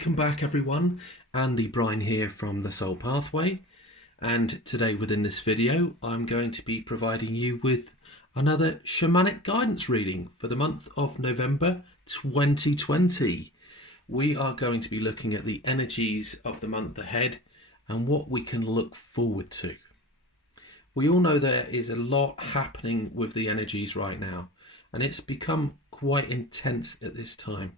Welcome back everyone, Andy Bryan here from The Soul Pathway, and today within this video I'm going to be providing you with another shamanic guidance reading for the month of November 2020. We are going to be looking at the energies of the month ahead and what we can look forward to. We all know there is a lot happening with the energies right now, and it's become quite intense at this time.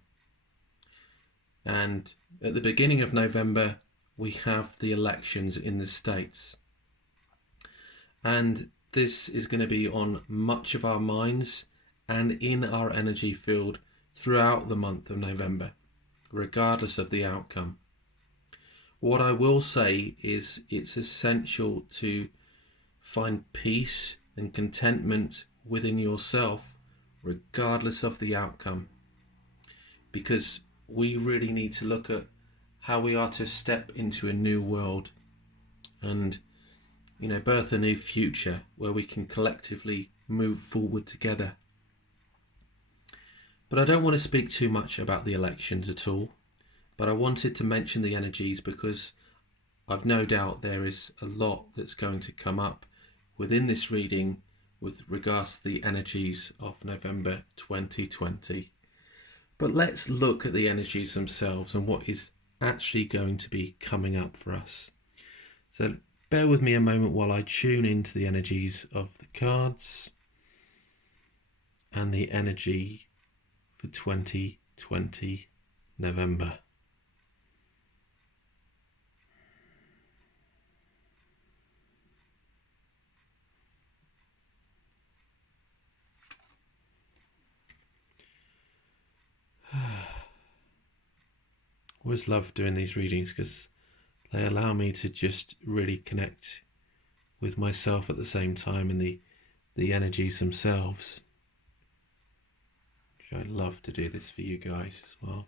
And at the beginning of November, we have the elections in the States. And this is going to be on much of our minds and in our energy field throughout the month of November, regardless of the outcome. What I will say is it's essential to find peace and contentment within yourself, regardless of the outcome. Because we really need to look at how we are to step into a new world and, birth a new future where we can collectively move forward together. But I don't want to speak too much about the elections at all, but I wanted to mention the energies because I've no doubt there is a lot that's going to come up within this reading with regards to the energies of November 2020. But let's look at the energies themselves and what is actually going to be coming up for us. So bear with me a moment while I tune into the energies of the cards and the energy for 2020 November. Always love doing these readings because they allow me to just really connect with myself at the same time and the energies themselves. Which I love to do this for you guys as well.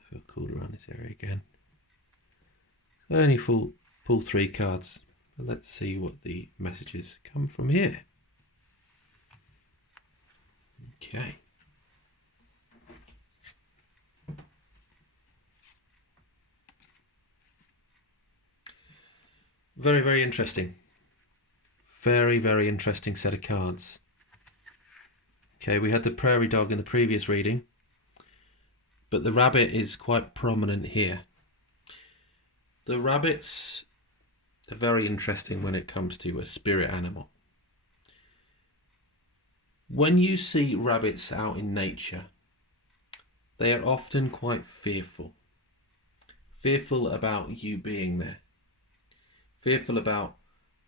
I feel cool around this area again. I only pull 3 cards, but let's see what the messages come from here. Okay. Very, very interesting. Very, very interesting set of cards. Okay, we had the Prairie Dog in the previous reading, but the rabbit is quite prominent here. The rabbits are very interesting when it comes to a spirit animal. When you see rabbits out in nature, they are often quite fearful. Fearful about you being there. Fearful about,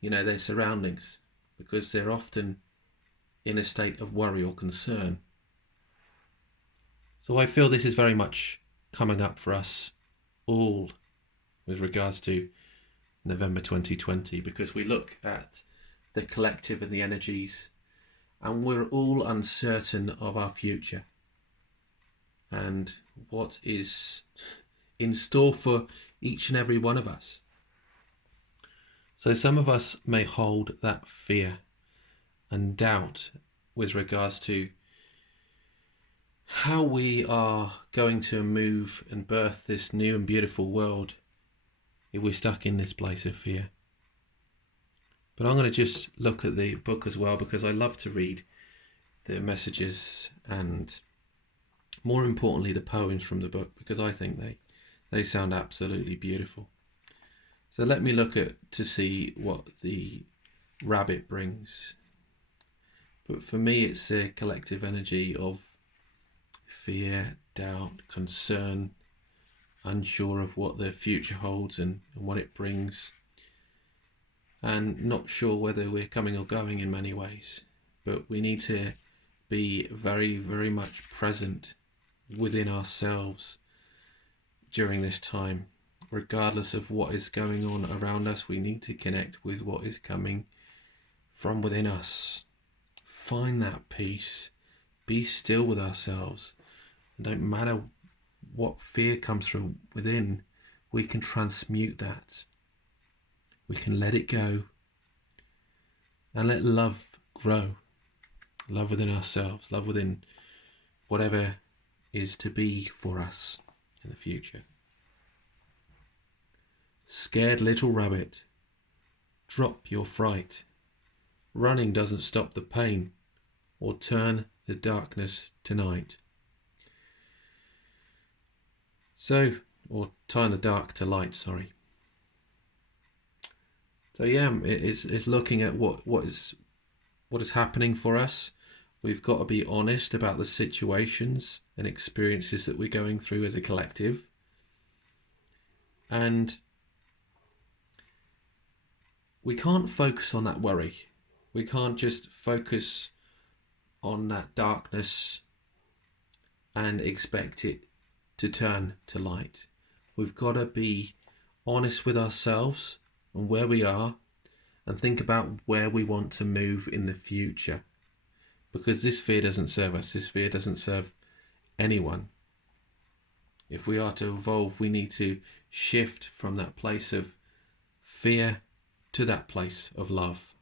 their surroundings, because they're often in a state of worry or concern. So I feel this is very much coming up for us all with regards to November 2020, because we look at the collective and the energies, and we're all uncertain of our future and what is in store for each and every one of us. So some of us may hold that fear and doubt with regards to how we are going to move and birth this new and beautiful world if we're stuck in this place of fear. But I'm going to just look at the book as well, because I love to read the messages and, more importantly, the poems from the book, because I think they sound absolutely beautiful. So let me look to see what the rabbit brings. But for me, it's a collective energy of fear, doubt, concern, unsure of what the future holds and what it brings, and not sure whether we're coming or going in many ways. But we need to be very, very much present within ourselves during this time. Regardless of what is going on around us, we need to connect with what is coming from within us. Find that peace. Be still with ourselves. It don't matter what fear comes from within, we can transmute that. We can let it go and let love grow. Love within ourselves, love within whatever is to be for us in the future. Scared little rabbit, drop your fright. Running doesn't stop the pain or turn the darkness to night. So, or turn the dark to light, sorry. So yeah, it's looking at what is happening for us. We've got to be honest about the situations and experiences that we're going through as a collective. And we can't focus on that worry. We can't just focus on that darkness and expect it to turn to light. We've got to be honest with ourselves and where we are, and think about where we want to move in the future. Because this fear doesn't serve us. This fear doesn't serve anyone. If we are to evolve, we need to shift from that place of fear to that place of love.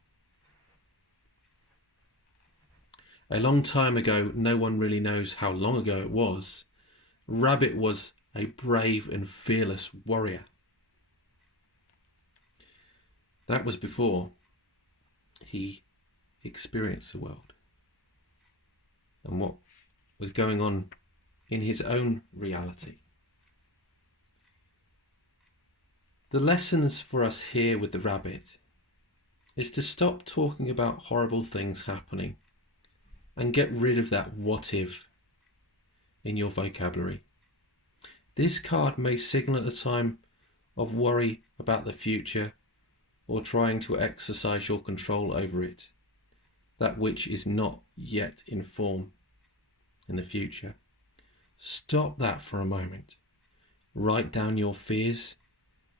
A long time ago, no one really knows how long ago it was, Rabbit was a brave and fearless warrior. That was before he experienced the world and what was going on in his own reality. The lessons for us here with the rabbit is to stop talking about horrible things happening and get rid of that what if in your vocabulary. This card may signal at a time of worry about the future or trying to exercise your control over it, that which is not yet in form in the future. Stop that for a moment. Write down your fears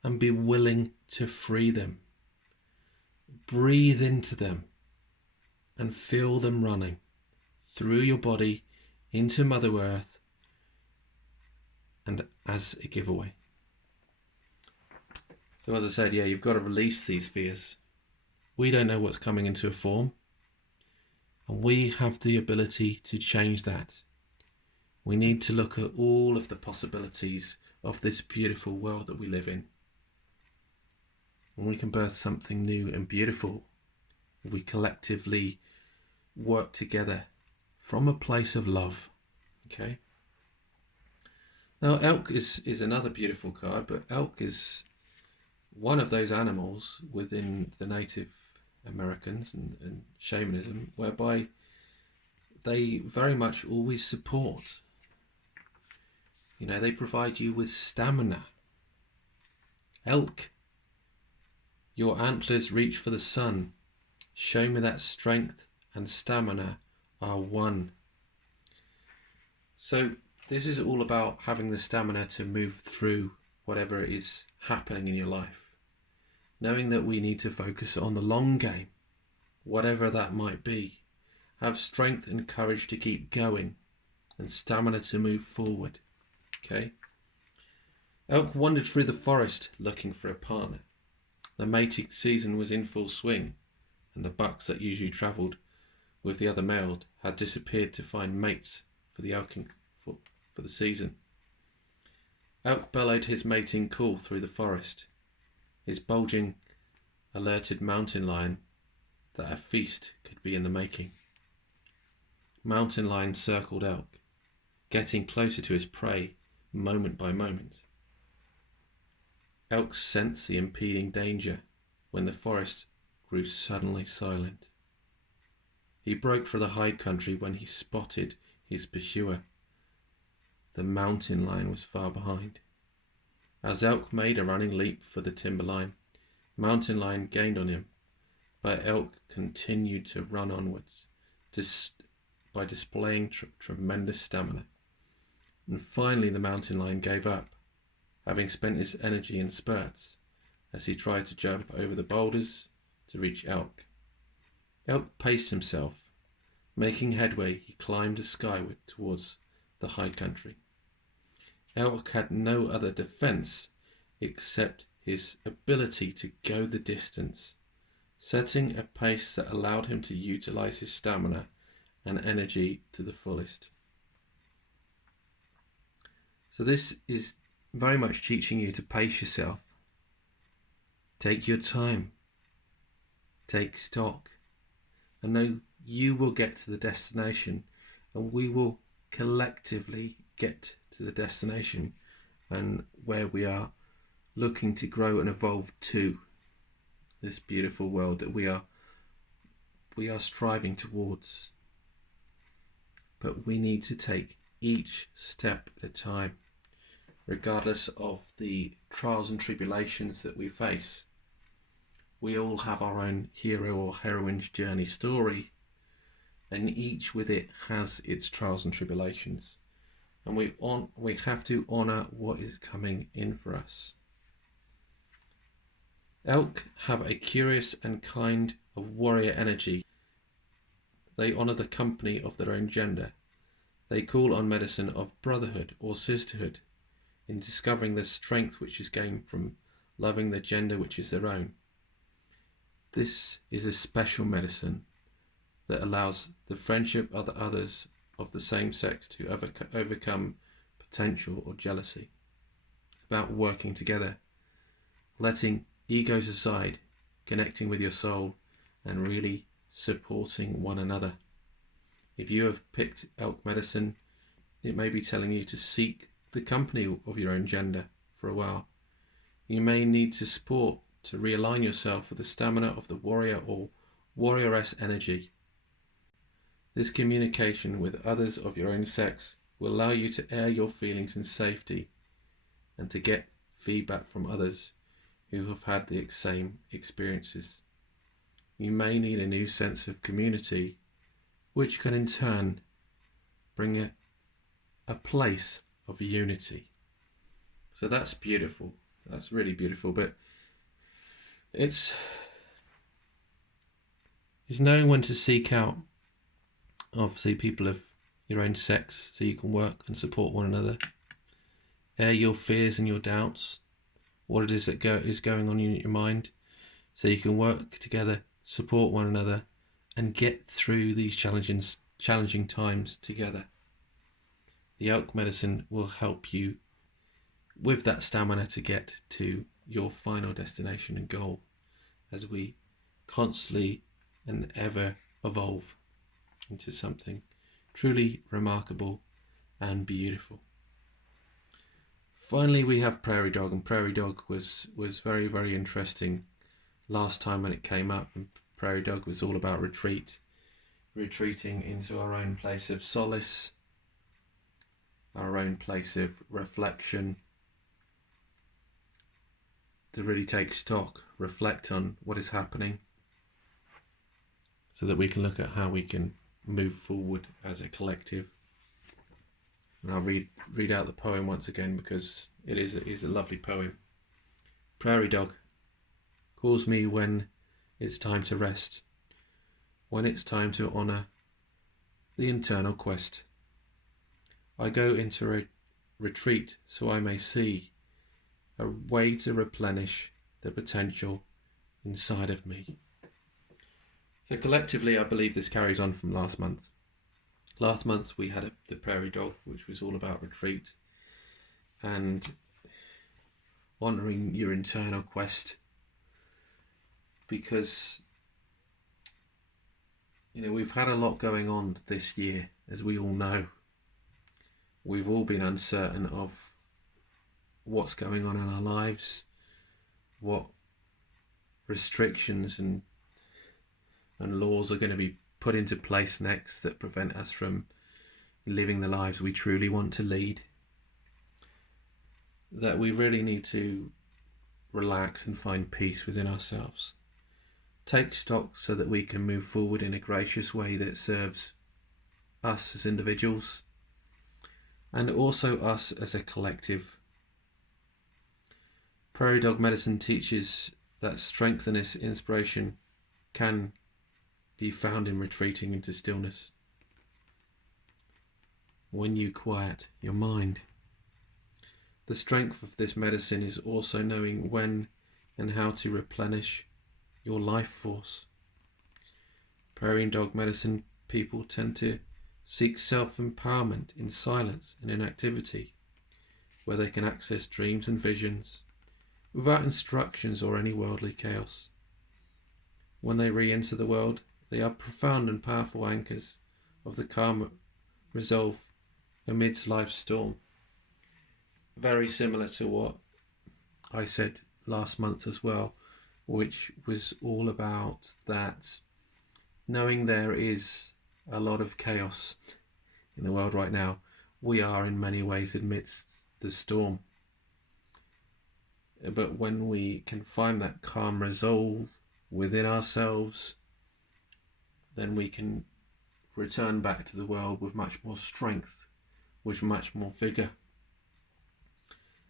and be willing to free them. Breathe into them and feel them running through your body into Mother Earth and as a giveaway. So as I said, yeah, you've got to release these fears. We don't know what's coming into a form, and we have the ability to change that. We need to look at all of the possibilities of this beautiful world that we live in. And we can birth something new and beautiful if we collectively work together from a place of love. Okay? Now, elk is another beautiful card, but elk is one of those animals within the Native Americans and shamanism whereby they very much always support. You know, they provide you with stamina. Elk, your antlers reach for the sun. Show me that strength and stamina are one. So this is all about having the stamina to move through whatever is happening in your life. Knowing that we need to focus on the long game, whatever that might be. Have strength and courage to keep going and stamina to move forward. Okay? Elk wandered through the forest looking for a partner. The mating season was in full swing, and the bucks that usually travelled with the other male had disappeared to find mates for the elking for the season. Elk bellowed his mating call through the forest. His bulging alerted mountain lion that a feast could be in the making. Mountain lion circled elk, getting closer to his prey moment by moment. Elk sensed the impending danger when the forest grew suddenly silent. He broke for the high country when he spotted his pursuer. The mountain lion was far behind. As elk made a running leap for the timberline, mountain lion gained on him, but elk continued to run onwards by displaying tremendous stamina. And finally the mountain lion gave up, having spent his energy in spurts as he tried to jump over the boulders to reach elk. Elk paced himself. Making headway, he climbed skyward towards the high country. Elk had no other defense except his ability to go the distance, setting a pace that allowed him to utilize his stamina and energy to the fullest. So this is very much teaching you to pace yourself. Take your time. Take stock. And know you will get to the destination, and we will collectively get to the destination and where we are looking to grow and evolve to, this beautiful world that we are striving towards. But we need to take each step at a time, regardless of the trials and tribulations that we face. We all have our own hero or heroine's journey story, and each with it has its trials and tribulations. And we have to honour what is coming in for us. Elk have a curious and kind of warrior energy. They honour the company of their own gender. They call on medicine of brotherhood or sisterhood in discovering the strength which is gained from loving the gender which is their own. This is a special medicine that allows the friendship of the others of the same sex to overcome potential or jealousy. It's about working together, letting egos aside, connecting with your soul, and really supporting one another. If you have picked elk medicine, it may be telling you to seek the company of your own gender for a while. You may need to support to realign yourself with the stamina of the warrior or warrioress energy. This communication with others of your own sex will allow you to air your feelings in safety and to get feedback from others who have had the same experiences. You may need a new sense of community, which can in turn bring a place of unity. So that's beautiful. That's really beautiful. But it's knowing when to seek out, obviously, people of your own sex so you can work and support one another. Air your fears and your doubts, what it is that is going on in your mind, so you can work together, support one another, and get through these challenging times together. The elk medicine will help you with that stamina to get to your final destination and goal as we constantly and ever evolve into something truly remarkable and beautiful. Finally, we have Prairie Dog, and Prairie Dog was very, very interesting last time when it came up. And Prairie Dog was all about retreating into our own place of solace, our own place of reflection, to really take stock, reflect on what is happening, so that we can look at how we can move forward as a collective. And I'll read out the poem once again because it is a lovely poem. Prairie Dog calls me when it's time to rest, when it's time to honour the internal quest. I go into a retreat so I may see a way to replenish the potential inside of me. So collectively, I believe this carries on from last month. Last month we had the Prairie Dog, which was all about retreat and honouring your internal quest, because we've had a lot going on this year, as we all know. We've all been uncertain of what's going on in our lives, what restrictions and laws are going to be put into place next that prevent us from living the lives we truly want to lead. That we really need to relax and find peace within ourselves. Take stock so that we can move forward in a gracious way that serves us as individuals and also us as a collective. Prairie Dog medicine teaches that strength and inspiration can be found in retreating into stillness. When you quiet your mind. The strength of this medicine is also knowing when and how to replenish your life force. Prairie Dog medicine people tend to seek self-empowerment in silence and inactivity, where they can access dreams and visions without instructions or any worldly chaos. When they re-enter the world, they are profound and powerful anchors of the calm resolve amidst life's storm. Very similar to what I said last month as well, which was all about that, knowing there is a lot of chaos in the world right now. We are in many ways amidst the storm. But when we can find that calm resolve within ourselves, then we can return back to the world with much more strength, with much more vigour,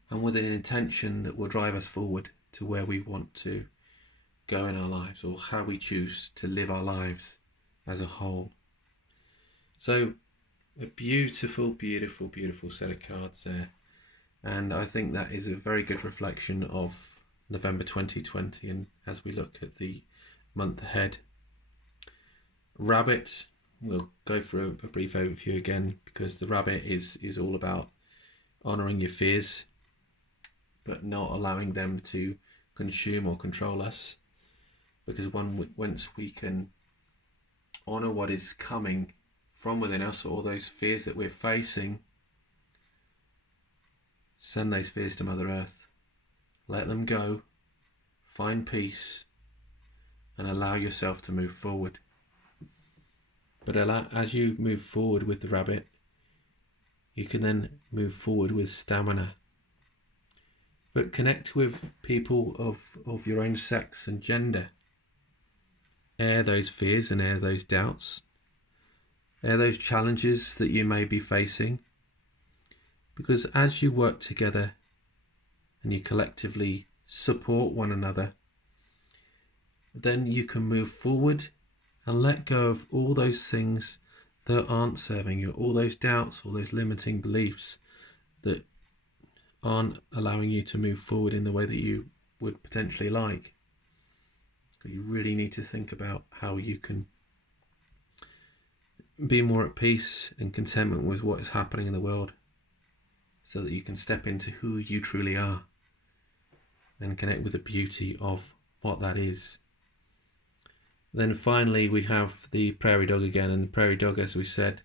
and with an intention that will drive us forward to where we want to go in our lives, or how we choose to live our lives as a whole. So a beautiful, beautiful, beautiful set of cards there. And I think that is a very good reflection of November 2020, and as we look at the month ahead. Rabbit, we'll go through a brief overview again, because the rabbit is all about honouring your fears, but not allowing them to consume or control us. Because once we can honour what is coming from within us, or those fears that we're facing, send those fears to Mother Earth. Let them go. Find peace. And allow yourself to move forward. But as you move forward with the rabbit, you can then move forward with stamina. But connect with people of your own sex and gender. Air those fears and air those doubts. Air those challenges that you may be facing. Because as you work together and you collectively support one another, then you can move forward and let go of all those things that aren't serving you, all those doubts, all those limiting beliefs that aren't allowing you to move forward in the way that you would potentially like. You really need to think about how you can be more at peace and contentment with what is happening in the world, so that you can step into who you truly are and connect with the beauty of what that is. Then finally we have the Prairie Dog again, and the Prairie Dog, as we said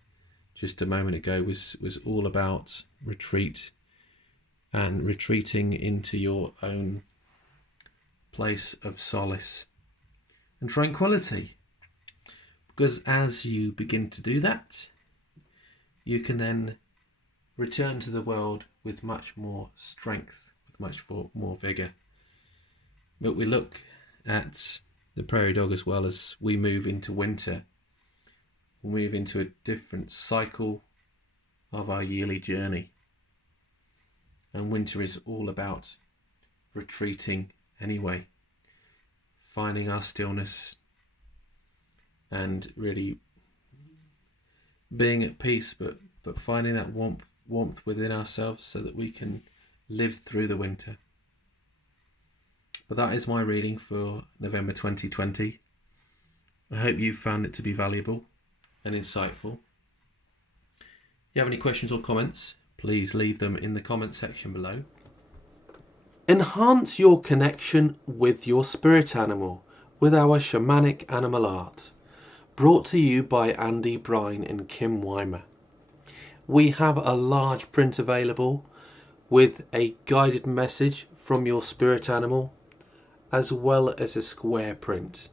just a moment ago, was all about retreat and retreating into your own place of solace and tranquility. Because as you begin to do that, you can then return to the world with much more strength, with much more vigour. But we look at the Prairie Dog as well as we move into winter. We move into a different cycle of our yearly journey. And winter is all about retreating anyway, finding our stillness and really being at peace, but finding that warmth within ourselves so that we can live through the winter. But that is my reading for November 2020. I hope you found it to be valuable and insightful. If you have any questions or comments, please leave them in the comment section below. Enhance your connection with your spirit animal with our Shamanic Animal Art, brought to you by Andy Brine and Kim Weimer. We have a large print available with a guided message from your spirit animal, as well as a square print.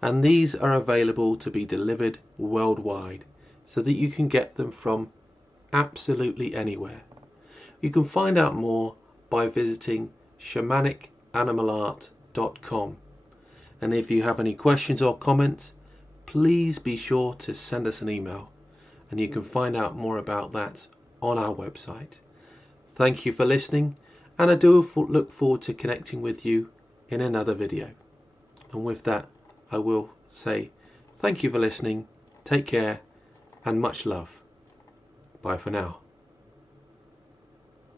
And these are available to be delivered worldwide, so that you can get them from absolutely anywhere. You can find out more by visiting shamanicanimalart.com. And if you have any questions or comments, please be sure to send us an email, and you can find out more about that on our website. Thank you for listening, and I do look forward to connecting with you in another video. And with that, I will say thank you for listening, take care, and much love. Bye for now.